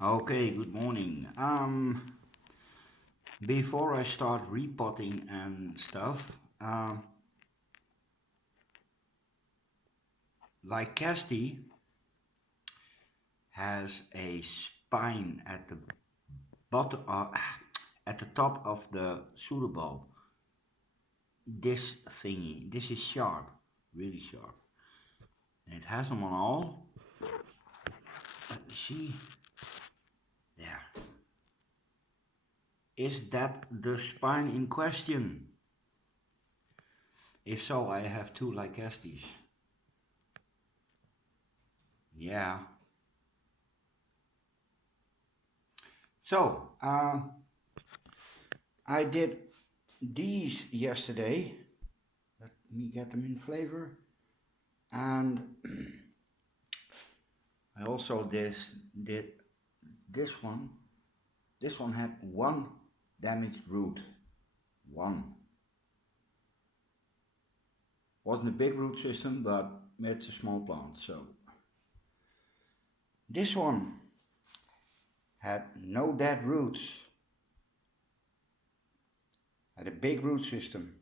Okay, good morning. Before I start repotting and stuff, like Casti has a spine at the bottom, at the top of the pseudobulb. This thingy, this is sharp, really sharp, and it has them on all. Let me see. There. Is that the spine in question? If so, I have two like Castis. Yeah. So, I did these yesterday. Let me get them in flavor. And I also did this one. This one had one damaged root. One. Wasn't a big root system, but it's a small plant. So this one had no dead roots. Had a big root system.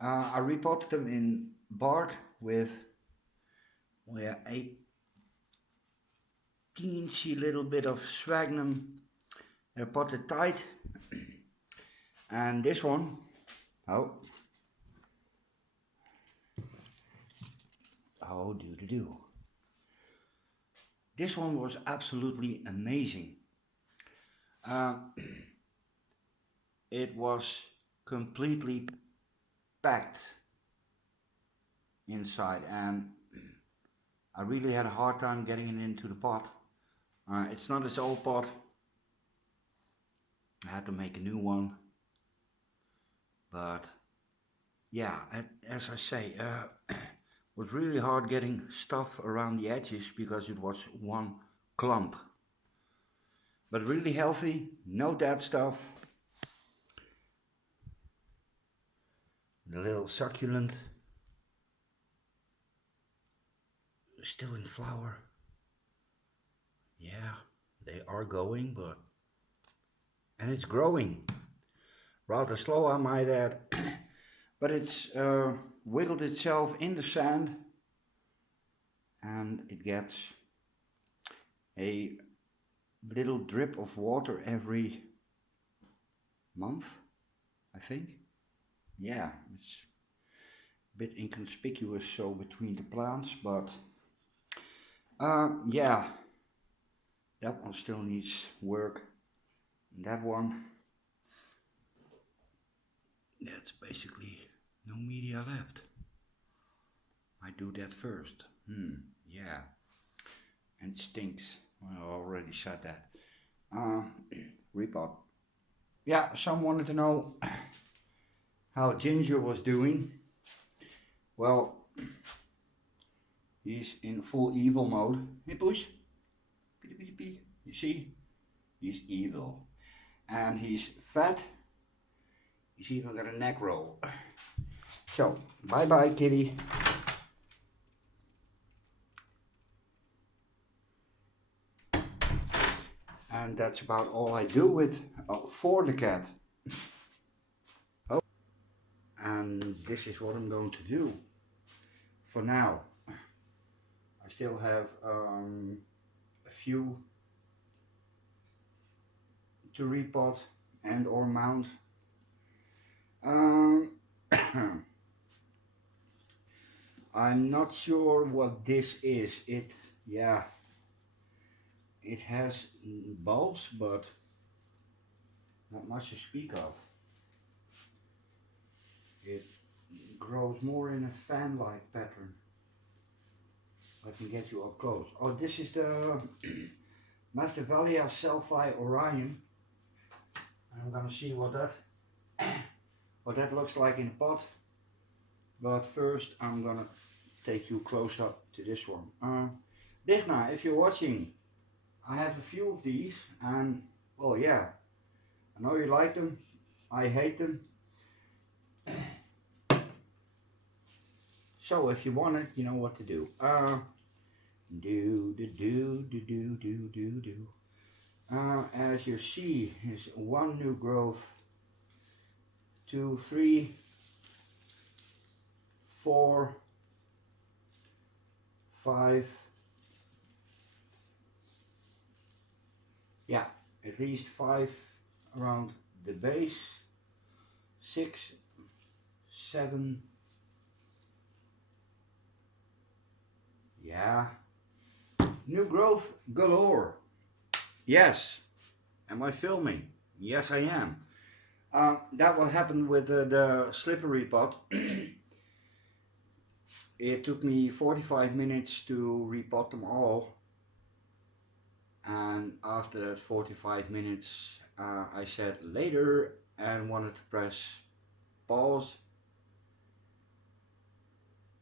I repotted them in bark with a teensy little bit of sphagnum. They're potted tight. And this one, oh, do. This one was absolutely amazing. Uh, it was completely packed inside, and I really had a hard time getting it into the pot. It's not its old pot. I had to make a new one. But yeah, as I say, it was really hard getting stuff around the edges because it was one clump. But really healthy, no dead stuff. The little succulent, still in flower. Yeah, they are going, and it's growing. Rather slow, I might add. But it's wiggled itself in the sand, and it gets a little drip of water every month, I think. Yeah, it's a bit inconspicuous so between the plants, but yeah, that one still needs work. And that one, that's basically no media left. I do that first. Yeah, and it stinks. I already said that. Repot. Yeah, some wanted to know how Ginger was doing. Well, he's in full evil mode. Hey, Push. You see? He's evil. And he's fat. He's even got a neck roll. So, bye bye, kitty. And that's about all I do with for the cat. Oh, and this is what I'm going to do for now. I still have a few to repot and or mount. I'm not sure what this is. Yeah, it has bulbs, but not much to speak of. It grows more in a fan-like pattern. I can get you up close. Oh, this is the Masdevallia Selphi Orion. I'm gonna see what that looks like in a pot. But first, I'm gonna take you close up to this one. Digna, if you're watching, I have a few of these, and well, yeah, I know you like them. I hate them. So if you want it, you know what to do. Do do do do do do do do. As you see, is one new growth, 2, 3, 4, 5. Yeah, at least 5 around the base, 6, 7. Yeah, new growth galore. Yes. Am I filming? Yes, I am. That what happened with the slippery pot. It took me 45 minutes to repot them all, and after that 45 minutes I said later and wanted to press pause,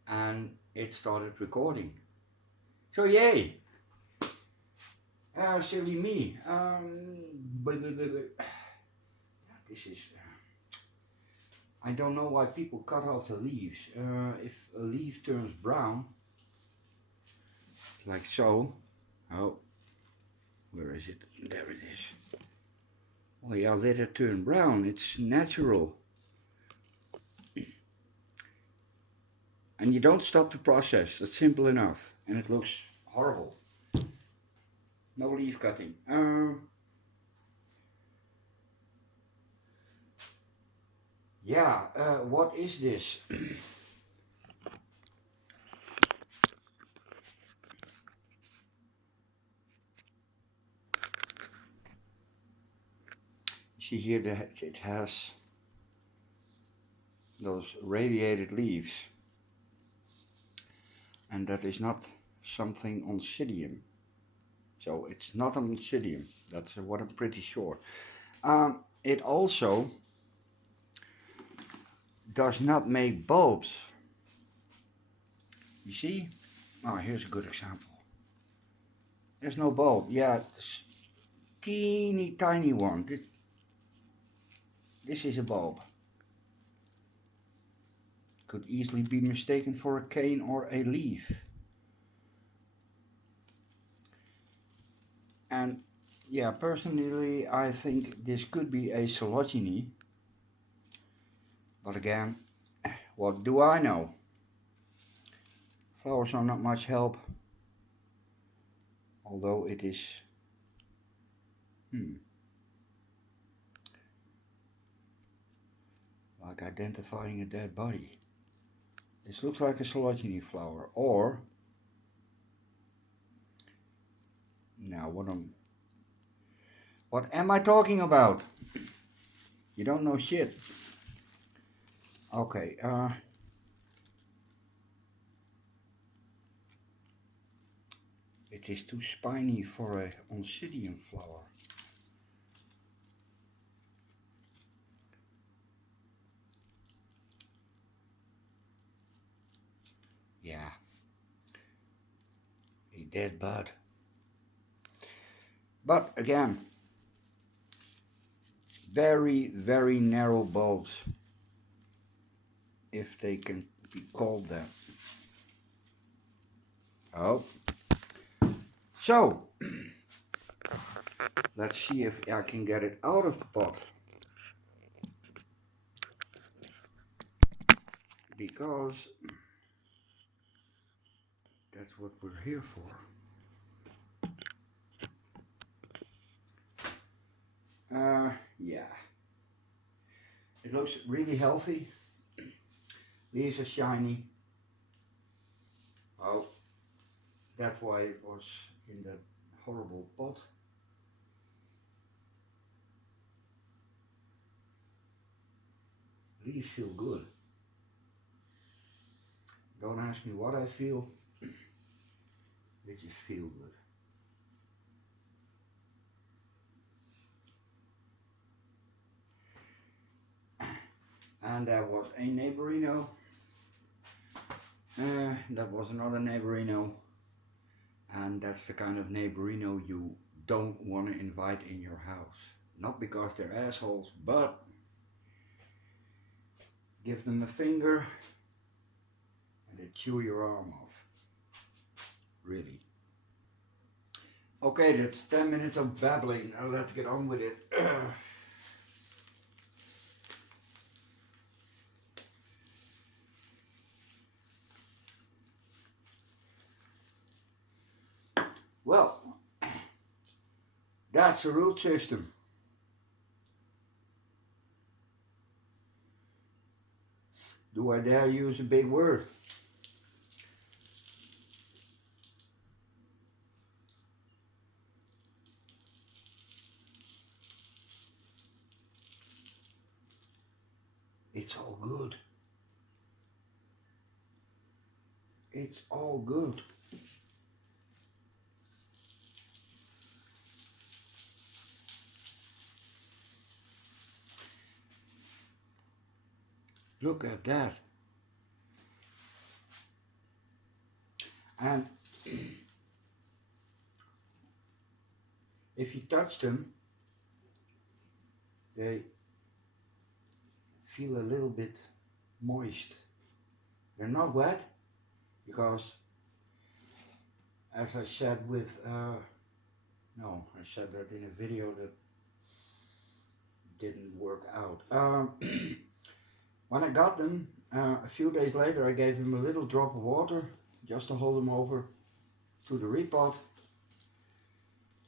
and it started recording. So yay! Silly me. This is. I don't know why people cut off the leaves. If a leaf turns brown, like so. Oh, where is it? There it is. Well, yeah, let it turn brown. It's natural. And you don't stop the process. That's simple enough. And it looks horrible. No leaf cutting. Yeah, what is this? See here that it has those radiated leaves, and that is not something oncidium. So it's not an oncidium. That's what I'm pretty sure. It also does not make bulbs. You see? Oh, here's a good example. There's no bulb. Yeah, teeny tiny one. This is a bulb. Could easily be mistaken for a cane or a leaf. And yeah, personally I think this could be a coleogyny. But again, what do I know? Flowers are not much help. Although it is like identifying a dead body. This looks like a coleogyny flower, or now what am I talking about? You don't know shit. Okay, it is too spiny for a oncidium flower. Yeah, a dead bud. But again, very, very narrow bulbs, if they can be called that. Oh, so let's see if I can get it out of the pot, because that's what we're here for. Yeah, it looks really healthy. Leaves are shiny. Oh, that's why it was in that horrible pot. Leaves feel good. Don't ask me what I feel. They just feel good. And that was a neighborino. That was another neighborino. And that's the kind of neighborino you don't want to invite in your house. Not because they're assholes, but give them a finger and they chew your arm off. Really. Okay, that's 10 minutes of babbling. Now let's get on with it. Well, that's the root system. Do I dare use a big word? It's all good. It's all good. Look at that. And if you touch them, they feel a little bit moist. They're not wet because, as I said with, no, I said that in a video that didn't work out. When I got them, a few days later, I gave them a little drop of water just to hold them over to the repot.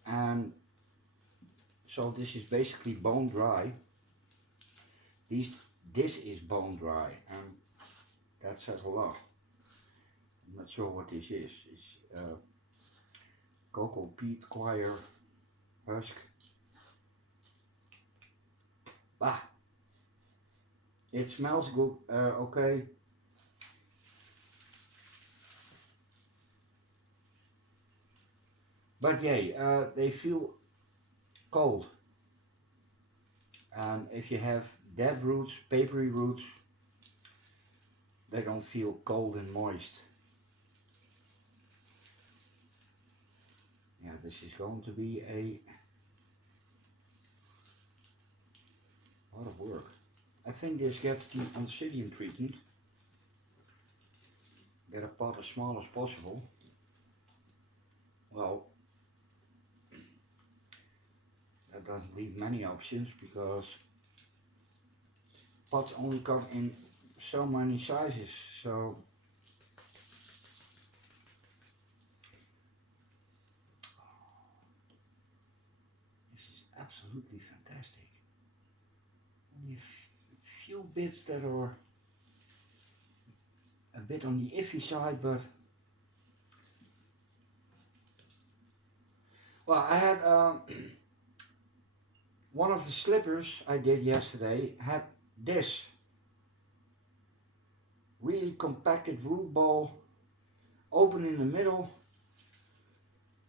And so this is basically bone dry. This is bone dry, and that says a lot. I'm not sure what this is. It's cocoa peat coir husk. Bah! It smells good, okay. But yeah, they feel cold. And if you have dead roots, papery roots, they don't feel cold and moist. Yeah, this is going to be a lot of work. I think this gets the oncidium treatment. Get a pot as small as possible. Well, that doesn't leave many options because pots only come in so many sizes, so this is absolutely fantastic. Only a few bits that are a bit on the iffy side, but well, I had one of the slippers I did yesterday had this really compacted root ball, open in the middle.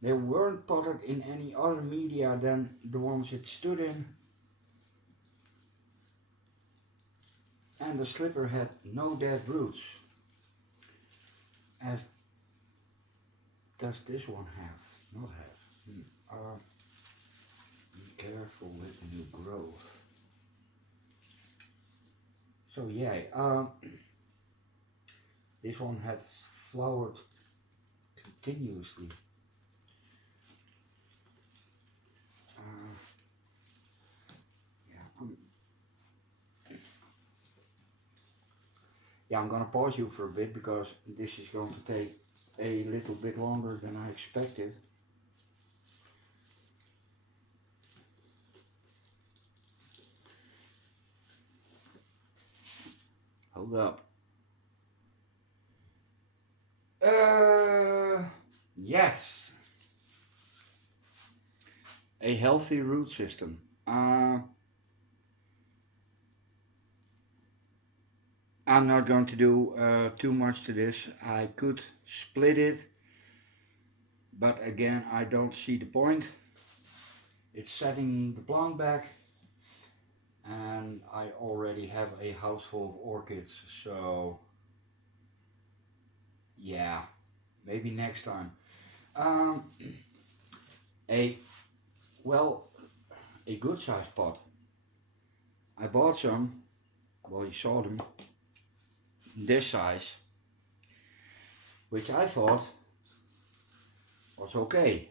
They weren't potted in any other media than the ones it stood in, and the slipper had no dead roots, as does this one have, not have. Be careful with the new growth. So yeah, this one has flowered continuously. Yeah, I'm gonna pause you for a bit because this is going to take a little bit longer than I expected. Hold up. Yes. A healthy root system. I'm not going to do too much to this. I could split it, but again, I don't see the point. It's setting the plant back, and I already have a house full of orchids, so yeah, maybe next time. A well, a good sized pot. I bought some. Well, you saw them this size, which I thought was okay.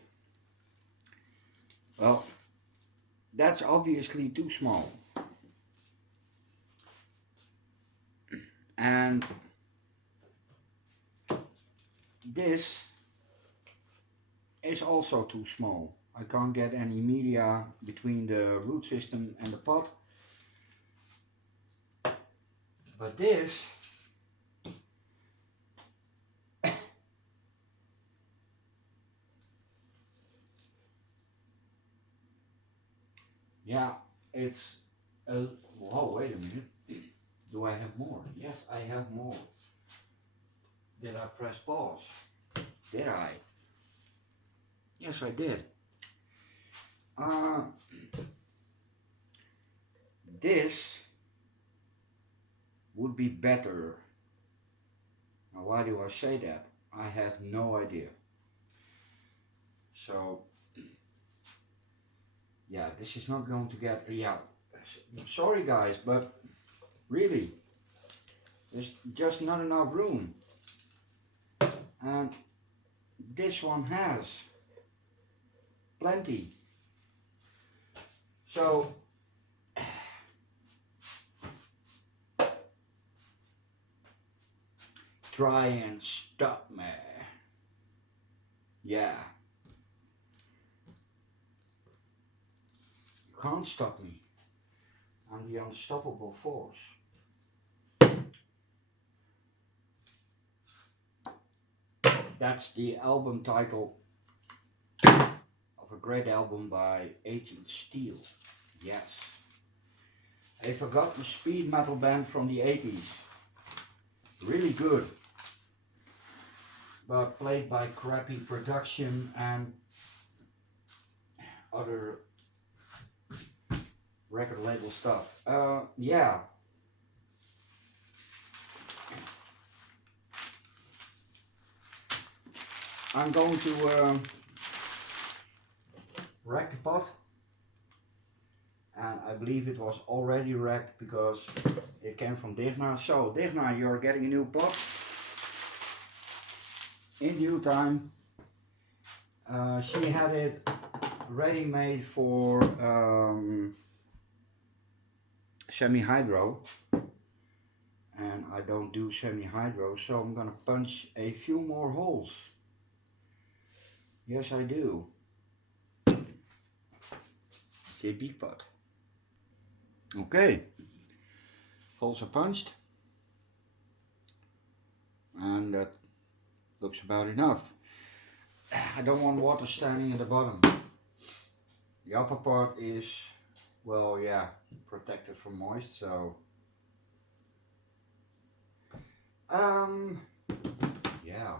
Well, that's obviously too small. And this is also too small. I can't get any media between the root system and the pot. But this, yeah, it's a, whoa, wait a minute. Do I have more? Yes, I have more. Did I press pause? Did I? Yes, I did. Uh, this would be better. Now, why do I say that? I have no idea. So, yeah, this is not going to get, yeah, sorry guys, but really, there's just not enough room. And this one has plenty. So, try and stop me. Yeah. You can't stop me. I'm the unstoppable force. That's the album title of a great album by Agent Steel. Yes. A forgotten speed metal band from the 80s. Really good. But played by crappy production and other record label stuff. Yeah. I'm going to rack the pot. And I believe it was already racked because it came from Digna. So Digna, you're getting a new pot in due time. She had it ready made for semi-hydro, and I don't do semi-hydro, so I'm gonna punch a few more holes. Yes, I do. It's a big pot. Okay, holes are punched, and that looks about enough. I don't want water standing at the bottom. The upper part is, well, yeah, protected from moist, so yeah.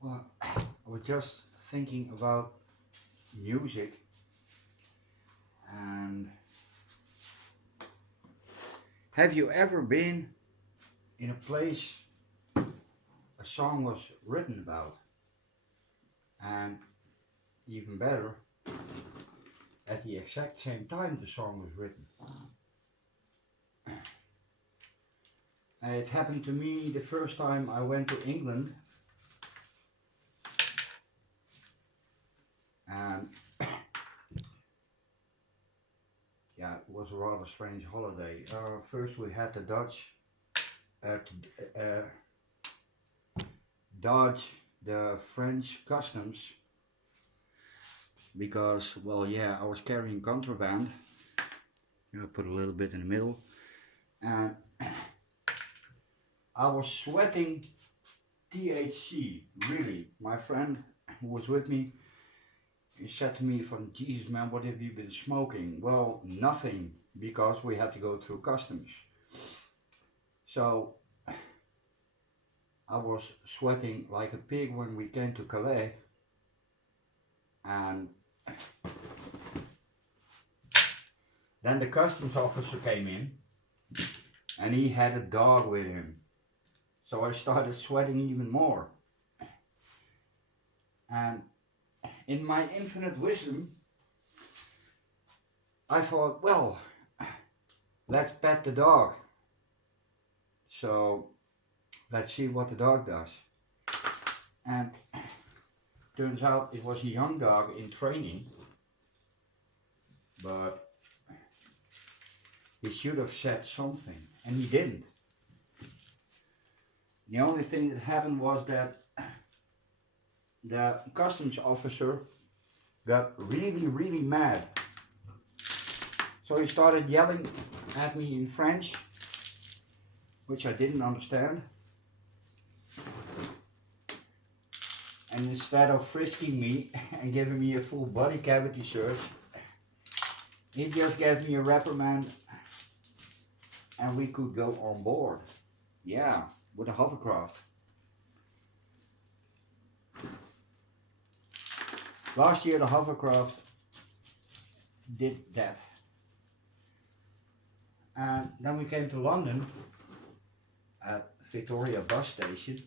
Well, I was just thinking about music, and have you ever been in a place a song was written about? And even better, at the exact same time the song was written. It happened to me the first time I went to England, and yeah, it was a rather strange holiday. First we had to dodge the French customs because, well, yeah, I was carrying contraband. You know, put a little bit in the middle, and I was sweating THC. Really, my friend who was with me, he said to me, "From Jesus, man, what have you been smoking?" Well, nothing, because we had to go through customs. So I was sweating like a pig when we came to Calais, and then the customs officer came in, and he had a dog with him. So I started sweating even more. And in my infinite wisdom, I thought, well, let's pet the dog. So let's see what the dog does. And Turns out it was a young dog in training, but he should have said something, and he didn't. The only thing that happened was that the customs officer got really mad. So he started yelling at me in French, which I didn't understand. And instead of frisking me and giving me a full body cavity search, he just gave me a reprimand and we could go on board. Yeah, with a hovercraft. Last year the hovercraft did that. And then we came to London at Victoria bus station.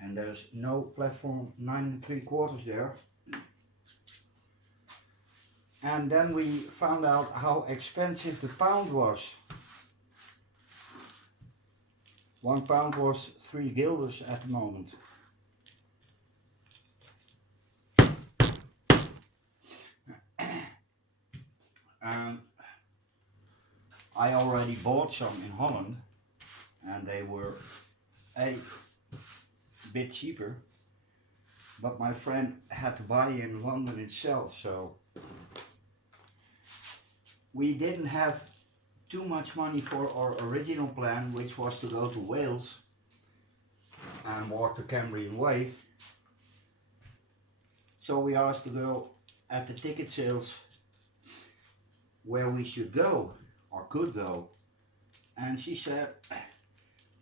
And there's no platform 9 3/4 there. And then we found out how expensive the pound was. £1 was 3 guilders at the moment. And I already bought some in Holland and they were a bit cheaper, but my friend had to buy in London itself, so we didn't have too much money for our original plan, which was to go to Wales and walk the Cambrian Way. So we asked the girl at the ticket sales where we should go or could go, and she said,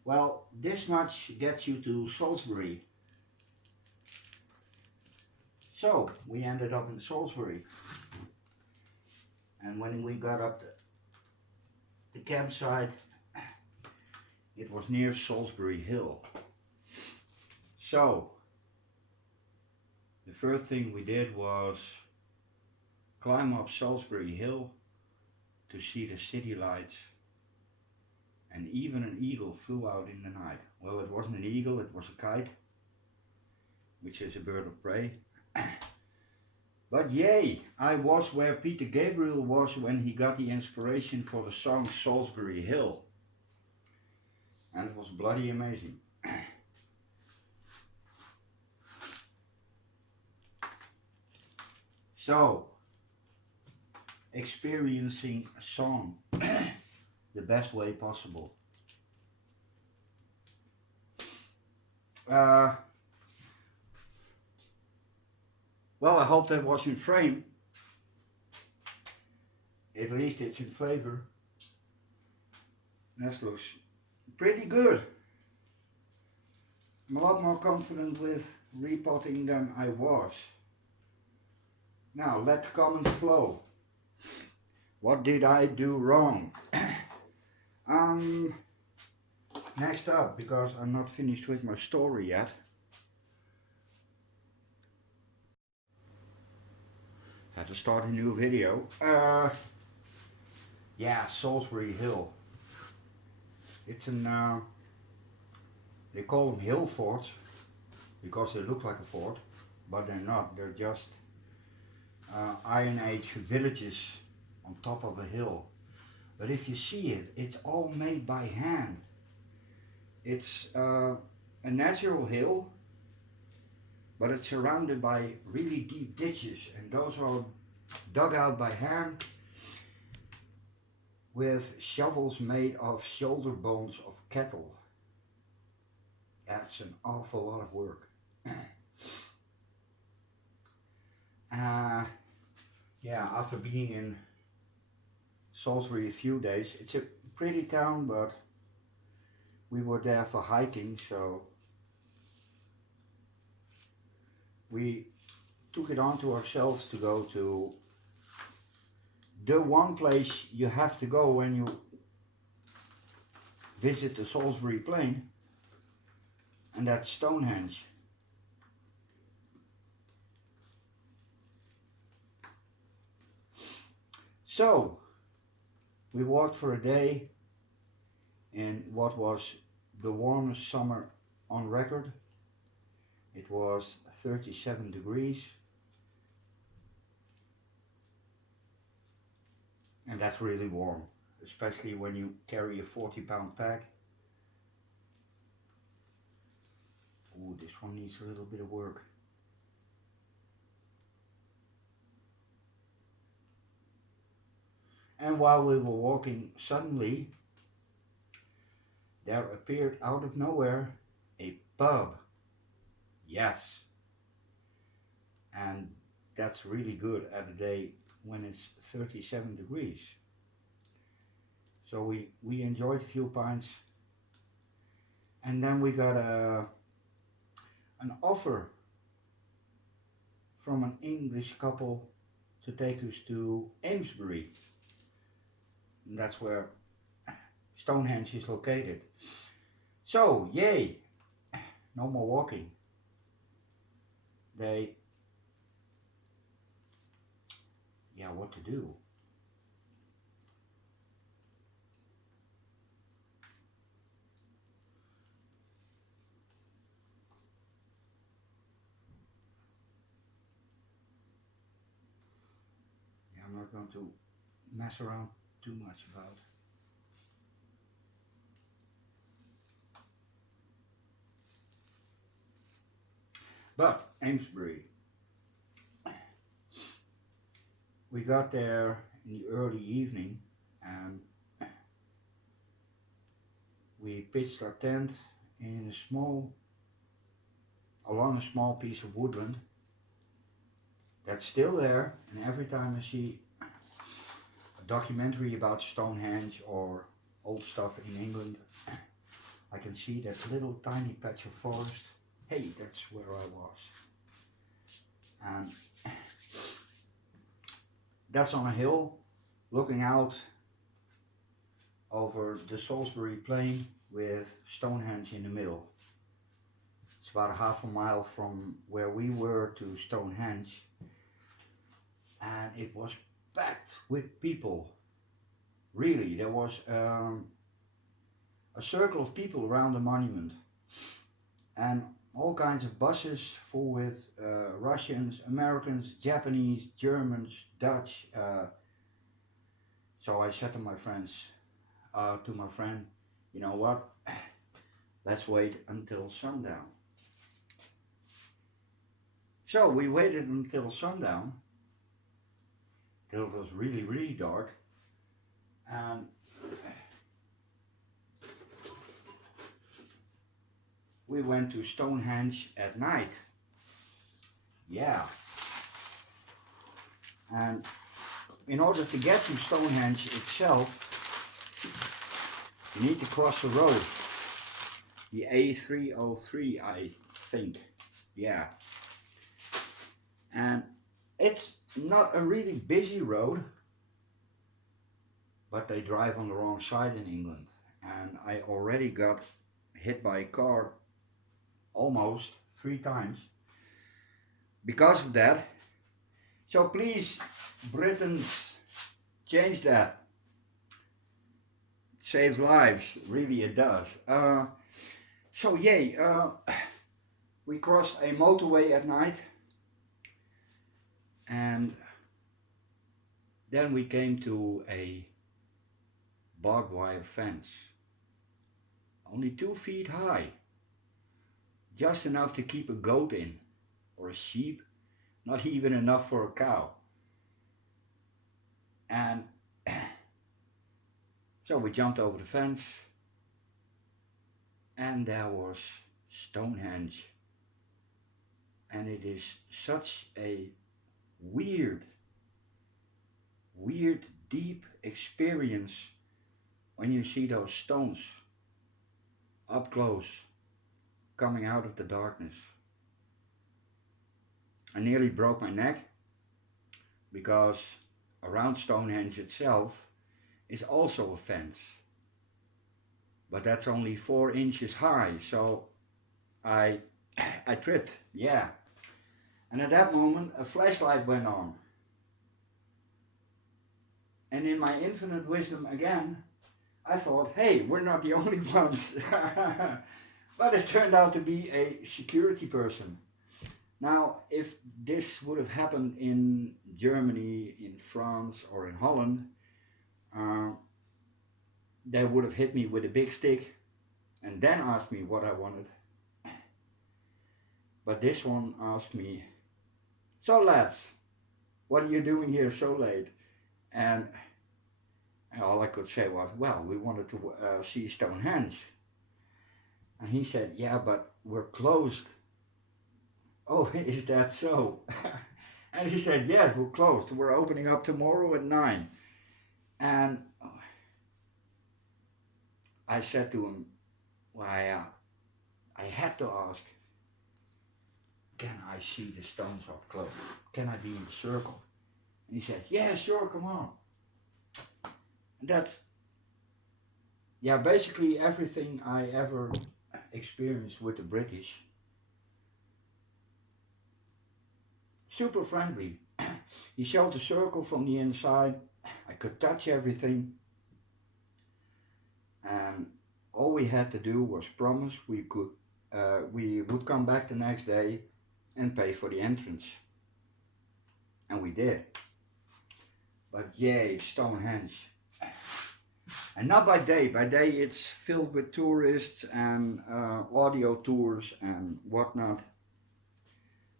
well, this much gets you to Salisbury. So we ended up in Salisbury, and when we got up the campsite, it was near Salisbury Hill. So the first thing we did was climb up Salisbury Hill to see the city lights, and even an eagle flew out in the night. Well, it wasn't an eagle, it was a kite, which is a bird of prey. But yay, I was where Peter Gabriel was when he got the inspiration for the song Salisbury Hill. And it was bloody amazing. So, experiencing a song the best way possible. Well, I hope that was in frame. At least it's in flavor. That looks pretty good. I'm a lot more confident with repotting than I was. Now let the comments flow. What did I do wrong? Next up, because I'm not finished with my story yet. Had to start a new video. Yeah, Salisbury Hill. It's an, they call them hill forts because they look like a fort, but they're not. They're just Iron Age villages on top of a hill. But if you see it, it's all made by hand. It's a natural hill, but it's surrounded by really deep ditches, and those are dug out by hand with shovels made of shoulder bones of cattle. That's an awful lot of work. Yeah, after being in Salisbury a few days, it's a pretty town, but we were there for hiking, so we took it onto ourselves to go to the one place you have to go when you visit the Salisbury Plain, and that's Stonehenge. So we walked for a day in what was the warmest summer on record. it was 37 degrees, and that's really warm, especially when you carry a 40-pound pack. Ooh, this one needs a little bit of work. And while we were walking, suddenly there appeared out of nowhere a pub. Yes. And that's really good at a day when it's 37 degrees. So we enjoyed a few pints, and then we got an offer from an English couple to take us to Amesbury. And that's where Stonehenge is located. So, yay! No more walking. What to do? Yeah, I'm not going to mess around too much about. But Amesbury, we got there in the early evening, and we pitched our tent in along a small piece of woodland that's still there. And every time I see a documentary about Stonehenge or old stuff in England, I can see that little tiny patch of forest. Hey, that's where I was. And that's on a hill looking out over the Salisbury Plain with Stonehenge in the middle. It's about half a mile from where we were to Stonehenge, and it was packed with people. Really, there was a circle of people around the monument, and all kinds of buses full with Russians, Americans, Japanese, Germans, Dutch. So I said to my friend, you know what? Let's wait until sundown. So we waited until sundown, till it was really, really dark, and we went to Stonehenge at night. Yeah. And in order to get to Stonehenge itself, you need to cross the road. The A303, I think. Yeah. And it's not a really busy road, but they drive on the wrong side in England. And I already got hit by a car almost 3 times because of that. So please, Britons, change that. It saves lives, really it does. So yay, we crossed a motorway at night, and then we came to a barbed wire fence, only 2 feet high, just enough to keep a goat in, or a sheep, not even enough for a cow. And so we jumped over the fence, and there was Stonehenge. And it is such a weird, deep experience when you see those stones up close, coming out of the darkness. I nearly broke my neck, because around Stonehenge itself is also a fence, but that's only 4 inches high, so I tripped, yeah. And at that moment a flashlight went on, and in my infinite wisdom again, I thought, hey, we're not the only ones. But it turned out to be a security person. Now, if this would have happened in Germany, in France, or in Holland, uh, they would have hit me with a big stick and then asked me what I wanted. But this one asked me, "So lads, what are you doing here so late?" And all I could say was, "Well, we wanted to see Stonehenge." And he said, "Yeah, but we're closed." "Oh, is that so?" And he said, "Yes, we're closed. We're opening up tomorrow at 9." And I said to him, "Why, I have to ask, can I see the stones up close? Can I be in the circle?" And he said, "Yeah, sure, come on." And that's, yeah, basically everything I ever experienced with the British. Super friendly. He showed the circle from the inside. I could touch everything. And all we had to do was promise we would come back the next day and pay for the entrance. And we did. But yay, Stonehenge. And not by day. By day it's filled with tourists and audio tours and whatnot.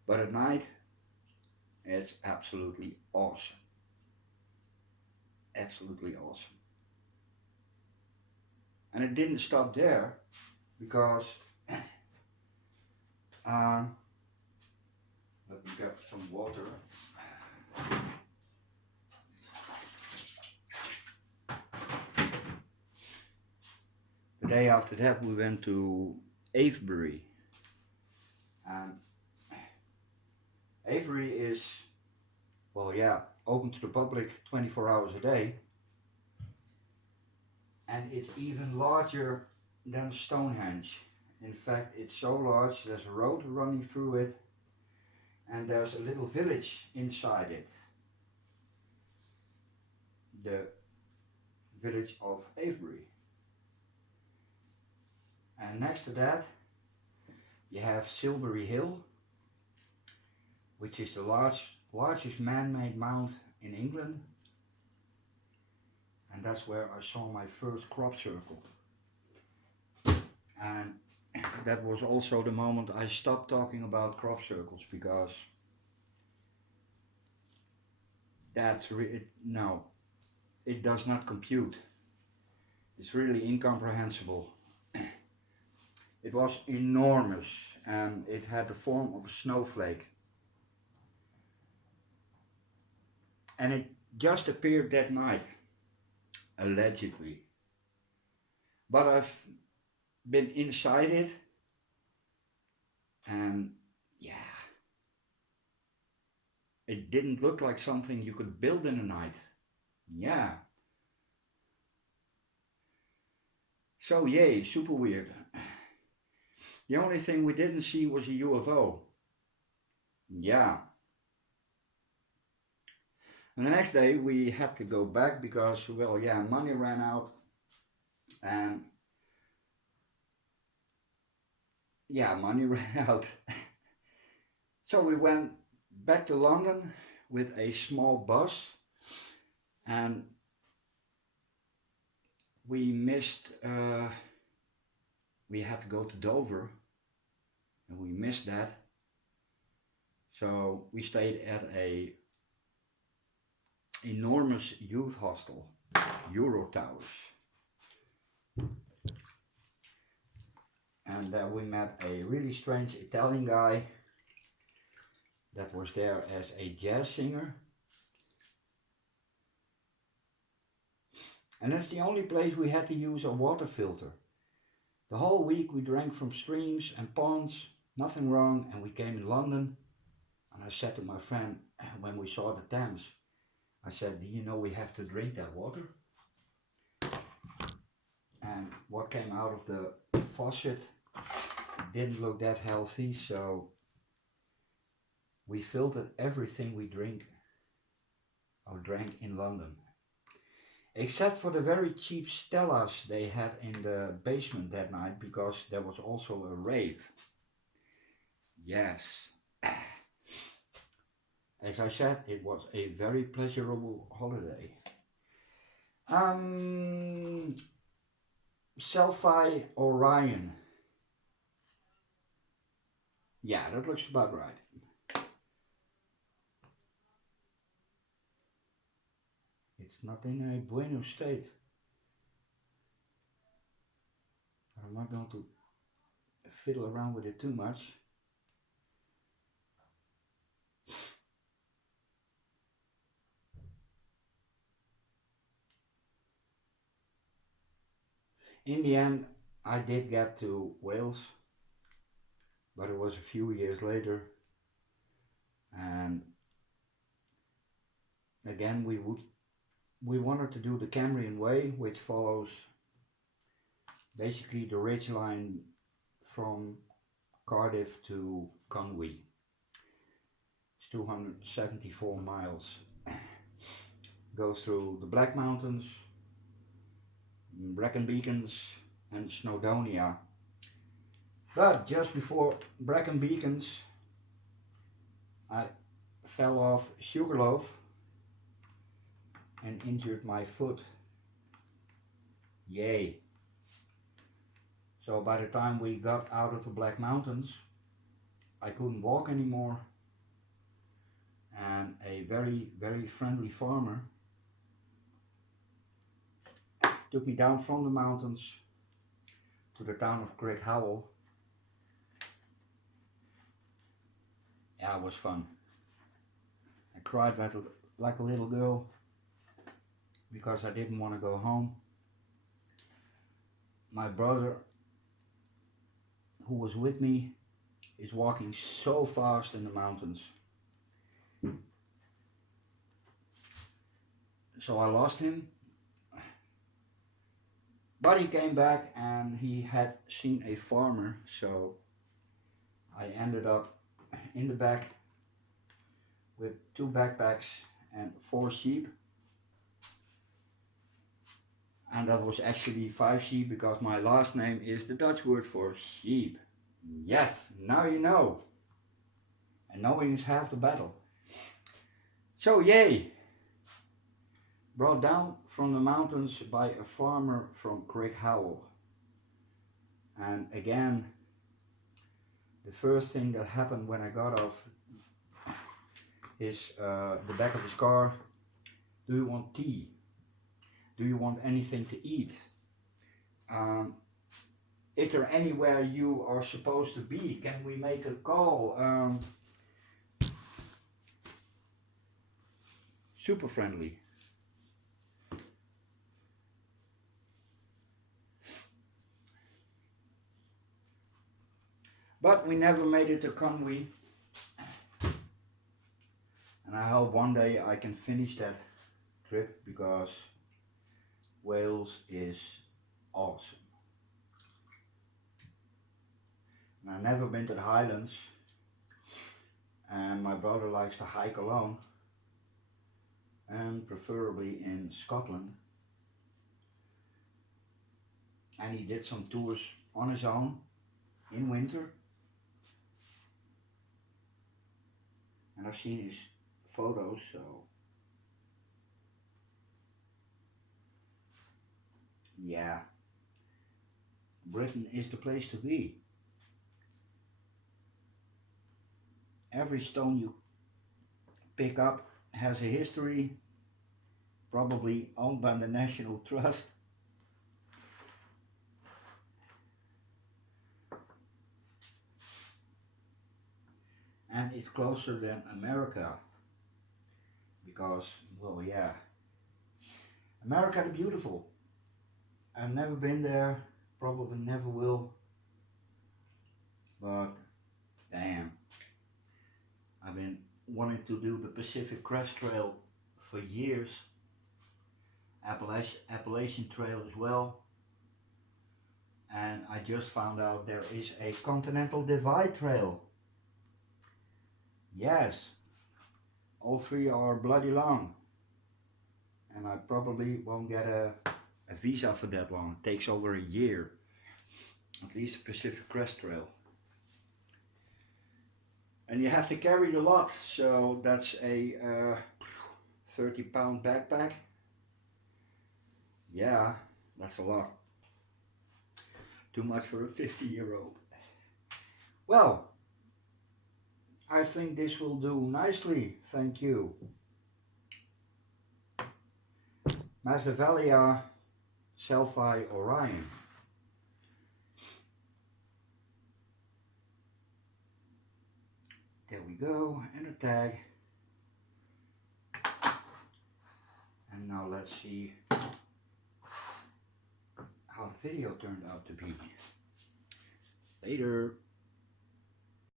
But at night it's absolutely awesome. Absolutely awesome. And it didn't stop there because uh, let me get some water. The day after that we went to Avebury. And Avebury is, well, yeah, open to the public 24 hours a day. And it's even larger than Stonehenge. In fact, it's so large, there's a road running through it, and there's a little village inside it. The village of Avebury. And next to that, you have Silbury Hill, which is the largest man-made mount in England. And that's where I saw my first crop circle. And that was also the moment I stopped talking about crop circles, because no, it does not compute. It's really incomprehensible. It was enormous and it had the form of a snowflake. And it just appeared that night, allegedly. But I've been inside it, and yeah, it didn't look like something you could build in a night. Yeah. So yay, super weird. The only thing we didn't see was a UFO. Yeah. And the next day we had to go back because, well, yeah, money ran out. And yeah, money ran out. So we went back to London with a small bus, and we missed, we had to go to Dover, and we missed that. So we stayed at a enormous youth hostel, Euro Towers. And we met a really strange Italian guy that was there as a jazz singer. And that's the only place we had to use a water filter. The whole week we drank from streams and ponds, nothing wrong, and we came in London. And I said to my friend when we saw the Thames, I said, "Do you know we have to drink that water?" And what came out of the faucet didn't look that healthy, so we filtered everything we drink or drank in London. Except for the very cheap Stellas they had in the basement that night, because there was also a rave. Yes. as I said, it was a very pleasurable holiday. Selfie Orion. Yeah, that looks about right. It's not in a bueno state. I'm not going to fiddle around with it too much. In the end, I did get to Wales, but it was a few years later. And again, we wanted to do the Cambrian Way, which follows basically the ridge line from Cardiff to Conwy. It's 274 miles. Goes through the Black Mountains, Brecon Beacons, and Snowdonia. But just before Brecon Beacons, I fell off Sugarloaf and injured my foot. Yay. So by the time we got out of the Black Mountains, I couldn't walk anymore. And a very, very friendly farmer took me down from the mountains to the town of Craighowell. Yeah, it was fun. I cried like a little girl because I didn't want to go home. My brother, who was with me, is walking so fast in the mountains. So I lost him. But he came back and he had seen a farmer, so I ended up in the back with 2 backpacks and 4 sheep. And that was actually 5 sheep because my last name is the Dutch word for sheep. Yes, now you know. And knowing is half the battle. So yay! Brought down from the mountains by a farmer from Craighowell. And again, the first thing that happened when I got off the back of his car: do you want tea? Do you want anything to eat? Is there anywhere you are supposed to be? Can we make a call? Super friendly. But we never made it to Conwy. And I hope one day I can finish that trip because Wales is awesome. And I've never been to the Highlands, and my brother likes to hike alone, and preferably in Scotland. And he did some tours on his own in winter. And I've seen his photos, so yeah, Britain is the place to be. Every stone you pick up has a history, probably owned by the National Trust. And it's closer than America because, well, yeah, America the beautiful. I've never been there, probably never will, but damn, I've been wanting to do the Pacific Crest Trail for years, Appalachian Trail as well, and I just found out there is a Continental Divide Trail. Yes, all 3 are bloody long, and I probably won't get a visa for that long. It takes over a year, at least the Pacific Crest Trail. And you have to carry the lot, so that's a 30-pound backpack. Yeah, that's a lot. Too much for a 50-year-old. Well, I think this will do nicely, thank you. Masdevallia Selphi Orion. There we go, and a tag. And now let's see how the video turned out to be. Later.